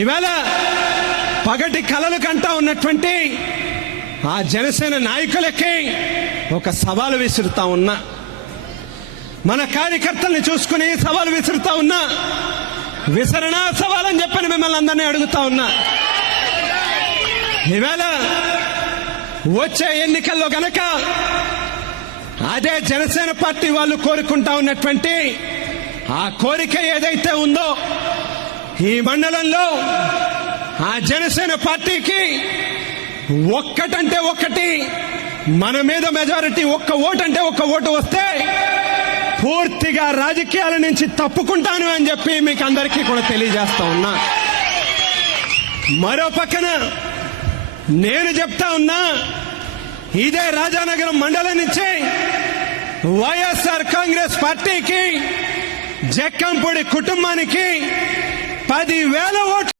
ఇవాళ పగటి కలలు కంటా ఉన్నటువంటి ఆ జనసేన నాయకులకి ఒక సవాలు విసురుతా ఉన్నా, మన కార్యకర్తల్ని చూసుకుని సవాలు విసురుతా ఉన్నా, విసరణ సవాలని చెప్పని మిమ్మల్ని అందరినీ అడుగుతా ఉన్నా. ఇవాళ వచ్చే ఎన్నికల్లో గనక అదే జనసేన పార్టీ వాళ్ళు కోరుకుంటా ఉన్నటువంటి ఆ కోరిక ఏదైతే ఉందో, ఈ మండలంలో ఆ జనసేన పార్టీకి ఒక్కటంటే ఒక్కటి, మన మీద మెజారిటీ ఒక్క ఓటు అంటే ఒక్క ఓటు వస్తే పూర్తిగా రాజకీయాల నుంచి తప్పుకుంటాను అని చెప్పి మీకు అందరికీ కూడా తెలియజేస్తా ఉన్నా. మరో పక్కన నేను చెప్తా ఉన్నా, ఇదే రాజానగరం మండలం నుంచి వైఎస్ఆర్ కాంగ్రెస్ పార్టీకి జక్కంపూడి కుటుంబానికి 10,000 ఓట్లు